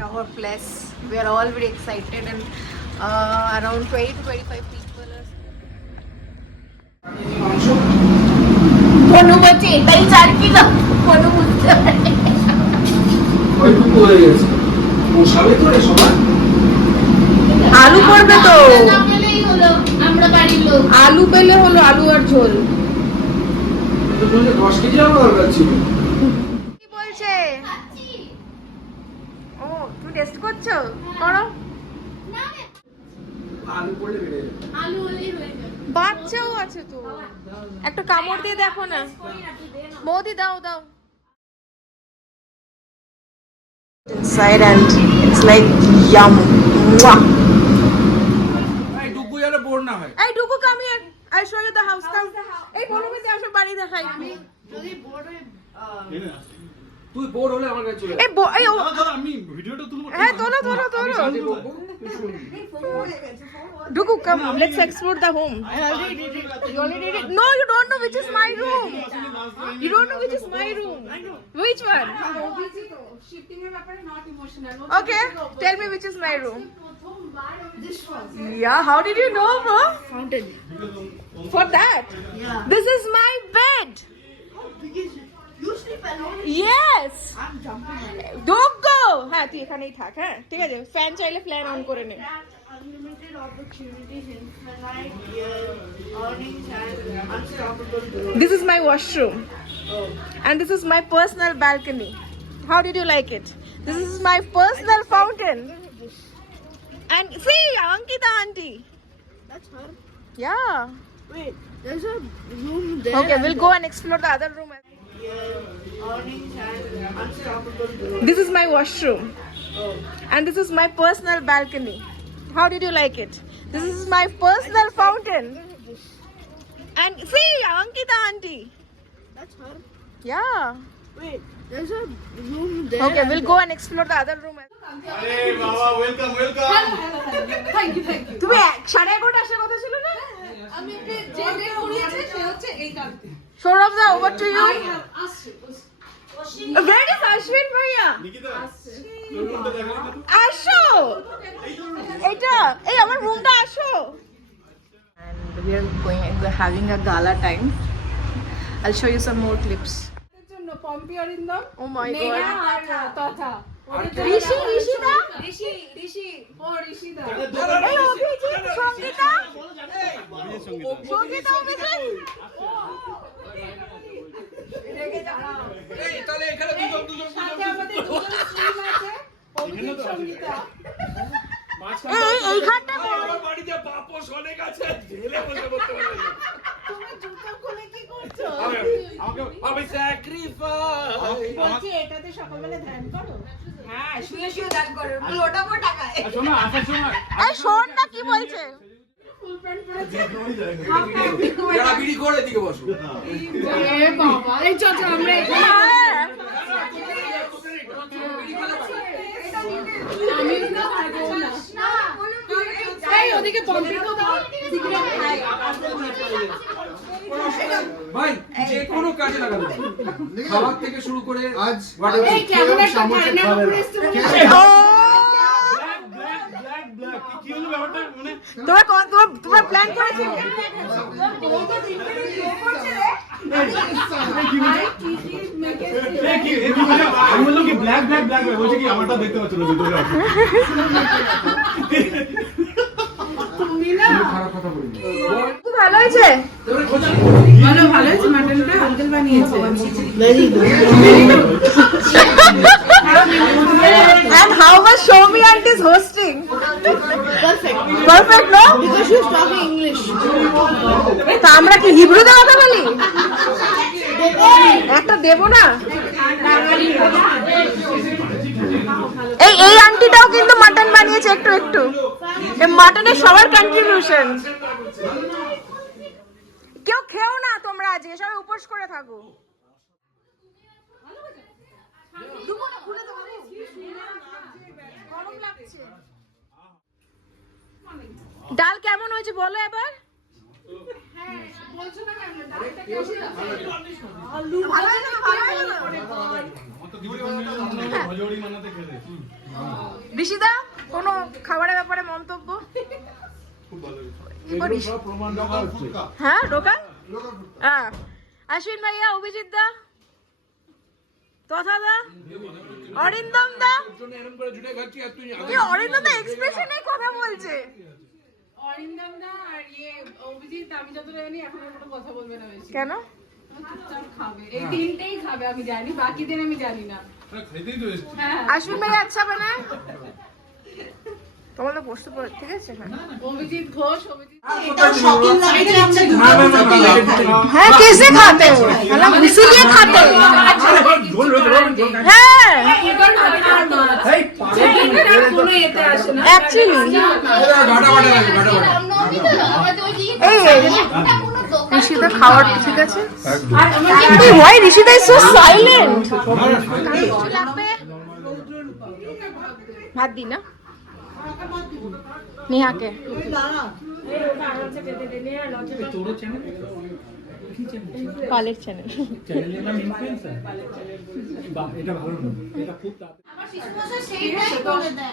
our place. We are all very excited and around 20 to 25 people are. কোনো বলছে এটাই 4 kilo কোনো বুঝতে পারে কয়টুকু হয়ে গেছে পোষাবে তো রে সবাই আলু পড়বে তো না পেলেই হলো আমরা বাড়ির লোক আলু পেলে হলো আলু আর ঝোল তো বলে 10 কেজি আমার দরকার ছিল কি বলছে ও তুমি টেস্ট করছো করো না রে আলু পড়লে বেড়ে যাবে আলু হলেই হয়ে যাবে বাচ্চাও আছে তো একটা কামড় দিয়ে দেখো না মোদি দাও দাও inside and it's like yum এই ডুগু যেন বোর না হয় এই Duku come here I show you the house come এই বলো মে আসো বাড়ি দেখাই যদি বোর্ড হয়ে তুই বোর হলে আমার কাছে চলে এই এই ও আমি ভিডিওটা তুলবো হ্যাঁ তোলো Duku come let's explore the home you already did it no you don't know which is my room you don't know which is my room which one shifting এর ব্যাপারে not emotional okay tell me which is my room প্রথমবার this was yeah how did you know bro fountain for that this is my bed because you sleep alone yes I'm jumping don't go হ্যাঁ তুই এখানেই থাক হ্যাঁ ঠিক আছে fan চাইলে fan on করে নে unlimited opportunities infinite earnings and unstoppable growth this is my washroom and this is my personal balcony how did you like it this is my personal fountain and see Ankita auntie that's her yeah wait there's a room there okay we'll go and explore the other room earnings and unstoppable growth this is my washroom and this is my personal balcony how did you like it this is my personal fountain and see Ankita auntie that's her yeah wait there's a room there okay we'll go and explore the other room আরে বাবা welcome thank you তুমি 11:30 আসার কথা ছিল না আমি যে date করিয়েছে সে হচ্ছে এই কালকে সৌরভ দা over to you আসছে where is Ashwin bhaiya Nikita তোর রুমটা দেখালি না তুই? আসো এটা এই আমার রুমটা আসো and we are having a gala time I'll show you some more clips জন্য Pompi Arindam oh my Neha god আর তথা ঋষি দা ঋষি ও ঋষিদা এই অভিজিৎ সঙ্গীতা সঙ্গীতা অভিজিৎ এই তাহলে এখানে দুজন সাথে আমাদের দুজন স্ট্রিম আছে অভিজিৎ সঙ্গীতা এইখানটা আমার বাড়িতে বাপস অনেক আছে ঢেলে বসে বলতে পারে তুমি জুতো খুলে কি করছো আমাকে আমি স্যাক্রিফাইস বলছি এটাতে সকালবেলা ধ্যান করো হ্যাঁ শুয়ে দান করে ওটা পর টাকায় শোনো আসার সময় এই শোন না কি বলছে ফুল প্যান্ট পরেছে যারা বিড়ি করে দিকে বসো এ বাবা এই চল আমরা এখানে হ্যাঁ আমি না পারবো না এই ওদিকে পম্পি তো দাও ভাই যে কোনো কাজে লাগানো খাবার থেকে শুরু করে আজ এই কেমন একটা ধারণা করে এসেছে ব্ল্যাক কি হলো ব্যাপারটা মানে তোমার প্ল্যান করেছো আমি বললাম কি ব্ল্যাক বলছে কি আমারটা দেখতে পাচ্ছ না দুটো তুমি না খারাপ কথা বলিনি খুব ভালো হয়েছে ভালো হয়েছে মাটনটা আঙ্কেল বানিয়েছে and how was Shomi auntie's hosting perfect no because she's talking English তা আমরা কি হিব্রুতে কথা বলি একটা দেব না এই আন্টিটাও কিন্তু মাটন বানিয়েছে একটু এই মাটনের সবার কন্ট্রিবিউশন কেউ খেও না তোমরা আজ সবাই উপোস করে থাকো ডাল কেমন হয়েছে বলো এবার বলছো না কেন ডালটা কেমন ভালো হয়েছে তো, ভালো হয়েছে তো? ভজোড়ি বানাতে খেলে ঋষিদা কোনো খাবারের ব্যাপারে মন্তব্য? কি বলিস? হ্যাঁ রোকা হ্যাঁ আশ্বিন ভাইয়া, অভিজিৎ দা, তথা দা, অরিন্দম দা। অরিন্দম দা এক্সপ্রেশনে কথা বলছে। অরিন্দম দা আর অভিজিৎ আমি যতটা জানি এখন আর কোনো কথা বলবে না বেশি। কেন? চুপচাপ খাবে, এই তিনটেই খাবে আমি জানি, বাকিদের আমি জানি না। খেতেই তো এসছি হ্যাঁ আশ্বিন ভাইয়া আচ্ছা বানায় তোমাদের বসতে পারে, ঠিক আছে? অভিজিৎ ঘোষ, অভিজিৎ হ্যাঁ कैसे खाते हो? मतलब इसीलिए खाते हैं। হ্যাঁ কোনো এতে আসে না অ্যাকচুয়ালি গাটা বাটা লাগে, গাটা বাটা। এই ঋষিদা খাওয়ার ঠিক আছে? ওয়াই ঋষিদা ইজ সো সাইলেন্ট? লাগবে ভাত দি না নেহাকে পালের চ্যানেল এটা ভালো না, এটা খুব আমার শিশু মশাই সেইটাই করে দেয়।